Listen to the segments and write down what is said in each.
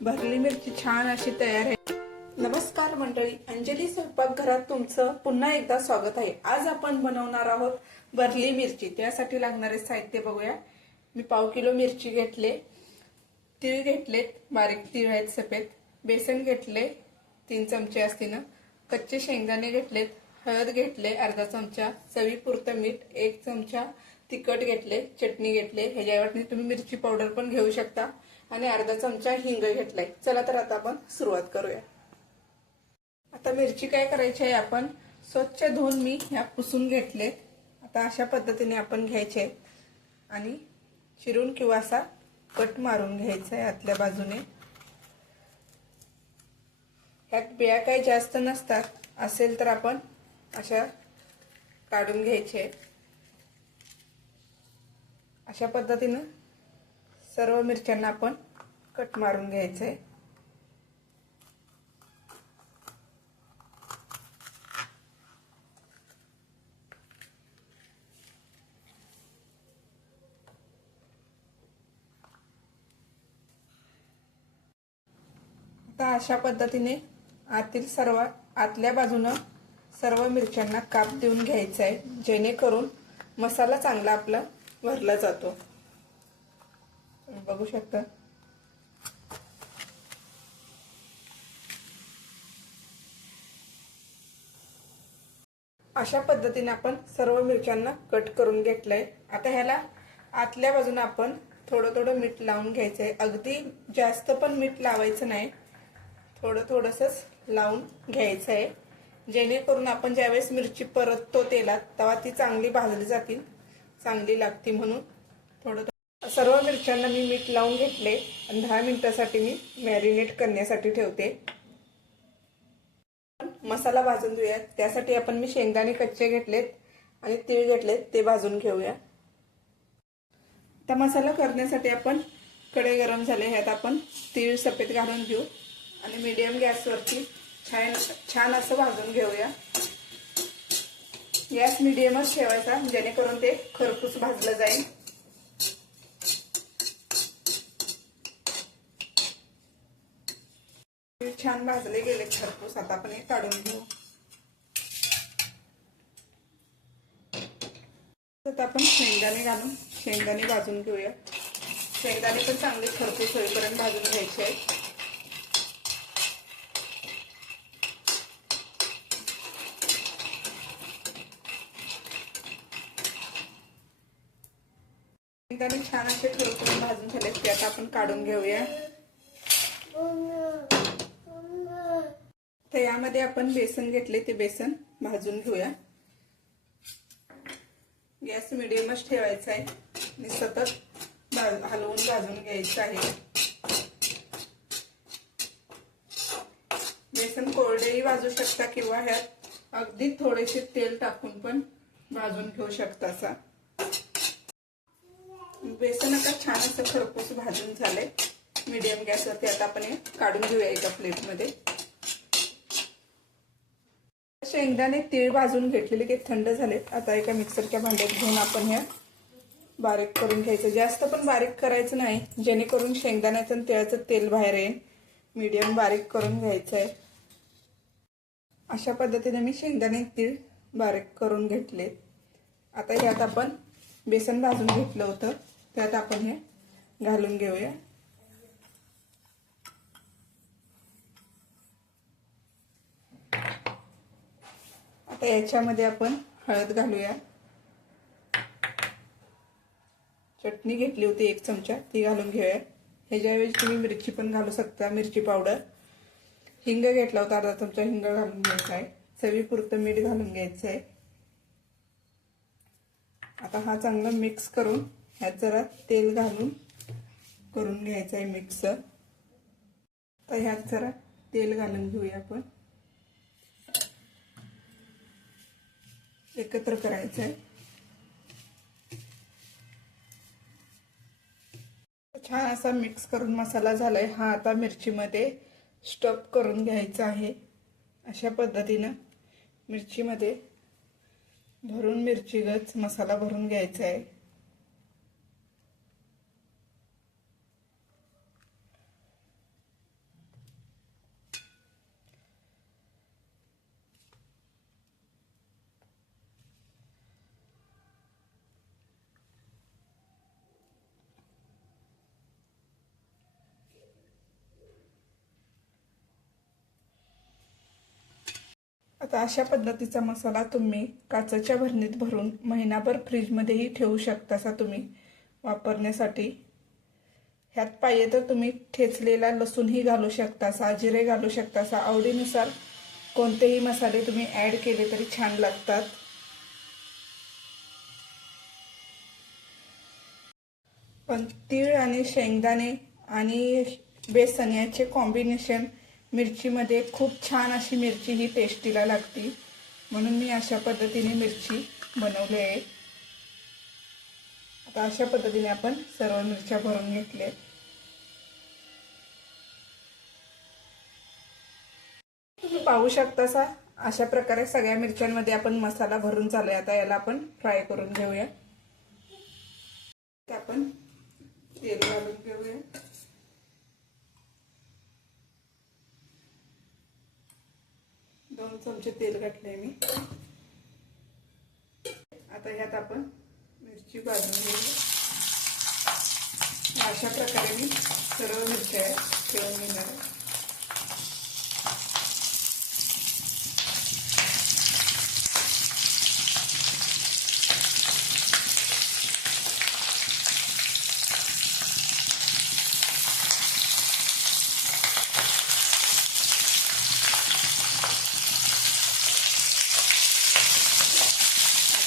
भरली मिरची छान अशी तयार आहे. नमस्कार मंडळी अंजली स्वयंपाकघरात तुमचं पुन्हा एकदा स्वागत आहे. आज आपण बनवणार आहोत भरली मिरची. त्यासाठी लागणारे साहित्य बघूया. मी पाव किलो मिरची घेतले तीळ घेतलेत बारीक तीळ आहेत सफेद बेसन घेतले तीन चमचे असतीनं कच्चे शेंगदाणे घेतलेत हळद घेतले अर्धा चमचा चवीपुरतं मीठ एक चमचा तिखट घेतले चटणी घेतले. ह्याच्या वाटणी तुम्ही मिरची पावडर पण घेऊ शकता. आणि अर्धा चमचा हिंग घेतलाय. चला तर आता आपण सुरुवात करूया. आता मिरची काय करायची आहे आपण? स्वच्छ धुवून मी ह्या पुसून घेतले आता अशा पद्धतीने आपण घ्यायचे आणि चिरून किंवा असा कट मारून घ्यायचा आहे आतल्या बाजूने. ह्यात बिया काही जास्त नसतात. असेल तर आपण अशा काढून घ्यायचे अशा पद्धतीनं सर्व मिरच्यांना आपण कट मारून घ्यायचं. आहे आता अशा पद्धतीने आतील सर्व आतल्या बाजूनं सर्व मिरच्यांना काप देऊन घ्यायचा आहे जेणेकरून मसाला चांगला आपला भरला जातो. बघू शकता. अशा पद्धतीने आपण सर्व मिरच्यांना कट करून घेतलंय. आता ह्याला आतल्या बाजूने आपण थोडं थोडं मीठ लावून घ्यायचंय. अगदी जास्त पण मीठ लावायचं नाही. थोडं थोडंसंच लावून घ्यायचं आहे जेणेकरून आपण ज्यावेळेस मिरची परततो तेलात तेव्हा ती चांगली भाजली जातील. चांगली लागते म्हणून. थोडं सर्व मिरच्यांना मी मीठ लावून घेतले. आणि दहा मिनिटासाठी मी मॅरिनेट करण्यासाठी ठेवते. मसाला भाजून घेऊयात त्यासाठी आपण मी शेंगदाणे कच्चे घेतलेत आणि तीळ घेतलेत ते भाजून घेऊया. त्या मसाला करण्यासाठी आपण कडे गरम झाले ह्यात आपण तीळ सफेद घालून घेऊ. आणि मीडियम गॅसवरती छान छान असं भाजून घेऊया. गॅस मीडियमच ठेवायचा जेणेकरून ते खरपूस भाजलं जाईल. छान भाजले गेले खरपूस. आता आपण हे काढून घेऊ. आता आपण शेंगदाणे घालून शेंगदाणे भाजून घेऊया. शेंगदाणे पण चांगले खरपूस होईपर्यंत भाजून घ्यायचे आहेत. शेंगदाणे छान असे खरपूस भाजून झाले ते आता आपण काढून घेऊया. तर यामध्ये आपण बेसन घेतले ते बेसन भाजून घेऊया. गॅस मिडियमच ठेवायचा आहे. आणि सतत हलवून भाजून घ्यायचं आहे. बेसन कोरडेही भाजू शकता किंवा ह्यात अगदी थोडेसे तेल टाकून पण भाजून घेऊ शकता असा. बेसन आता छान असं खरपूस भाजून झालंय. मीडियम गॅसवरती आता आपण हे काढून घेऊया एका प्लेटमध्ये शेंगदाणे तीळ भाजून घेतलेले की थंड झालेत. आता एका मिक्सरच्या भांड्यात घेऊन आपण ह्या बारीक करून घ्यायचं. जास्त पण बारीक करायचं नाही. जेणेकरून शेंगदाण्याचं आणि तिळाचं तेल बाहेर येईल. मीडियम बारीक करून घ्यायचं आहे अशा पद्धतीने मी शेंगदाणे तीळ बारीक करून घेतले. आता ह्यात आपण बेसन भाजून घेतलं होतं. त्यात आपण हे घालून घेऊया. आता याच्यामध्ये आपण हळद घालूया. चटणी घेतली होती एक चमचा ती घालून घेऊया. ह्याच्याऐवजी तुम्ही मिरची पण घालू शकता मिरची पावडर. हिंग घेतला होता अर्धा चमचा हिंग घालून घ्यायचा आहे. चवीपुरतं मीठ घालून घ्यायचं आहे. आता हा चांगला मिक्स करून ह्यात जरा तेल घालून करून घ्यायचं आहे मिक्स तर ह्यात जरा तेल घालून घेऊया आपण. एकत्र करायचं आहे छान असा मिक्स करून मसाला झालाय. हा आता मिरचीमध्ये स्टफ करून घ्यायचा आहे. अशा पद्धतीनं मिरचीमध्ये भरून मिरची गच मसाला भरून घ्यायचा आहे आता अशा पद्धतीचा मसाला तुम्ही काचेच्या भरणीत भरून महिनाभर फ्रीजमध्येही ठेवू शकता असा तुम्ही वापरण्यासाठी. ह्यात पाहिजे तर तुम्ही ठेचलेला लसूणही घालू शकतासा जिरे घालू शकतासा आवडीनुसार कोणतेही मसाले तुम्ही ॲड केले तरी छान लागतात. पण तीळ आणि शेंगदाणे आणि बेसन याचे कॉम्बिनेशन मिरचीमध्ये खूप छान अशी मिरची ही टेस्टीला लागती. म्हणून मी अशा पद्धतीने मिरची बनवली आहे. आता अशा पद्धतीने आपण सर्व मिरच्या भरून घेतल्या. तुम्ही पाहू शकता सा अशा प्रकारे सगळ्या मिरच्यांमध्ये आपण मसाला भरून चालूया आता याला आपण फ्राय करून घेऊया. आपण तेल घालून घेऊया. दोन चमचे तेल घातले मी आता ह्यात आपण मिरची भाजून घेऊया अशा प्रकारे मी सर्व मिरच्या ठेवून घेणार आहे.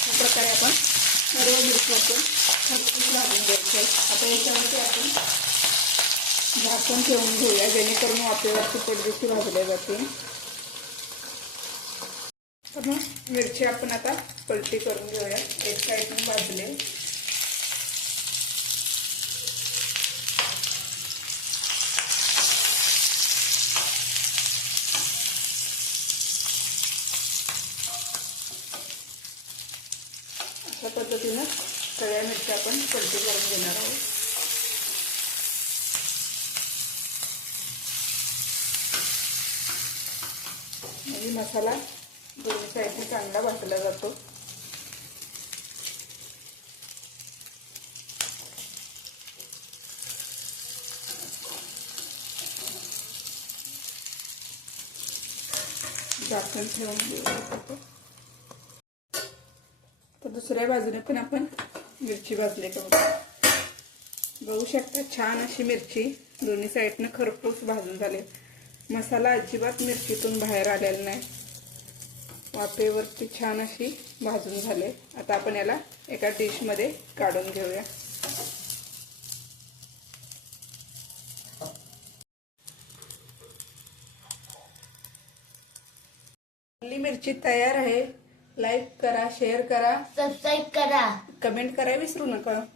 अशा प्रकारे आपण? सर्व मिरची आपण खरपूस भाजून घ्यायचे आता याच्यावरती आपण झाकण ठेवून घेऊया जेणेकरून आपल्यावरती पडदेशी भाजल्या जातील. तर मग मिरची आपण आता पलटी करून घेऊया. एक साईडने भाजले अशा पद्धतीनं सगळ्या मिरच्या आपण पलटी करून घेणार आहोत. म्हणजे मसाला दोन्ही साईडने चांगला वाटला जातो. झाकण ठेवून घेऊ शकतो. तर दुसऱ्या बाजूने पण आपण मिरची भाजली का बघू. शकता छान अशी मिरची. दोन्ही साईडनं खरपूस भाजून झाले. मसाला अजिबात मिरचीतून बाहेर आलेला नाही. वाफेवरती छान अशी भाजून झाले. आता आपण याला एका डिशमध्ये काढून घेऊया. मिरची तयार आहे. लाईक करा शेअर करा. सबस्क्राईब करा. कमेंट करा विसरू नका.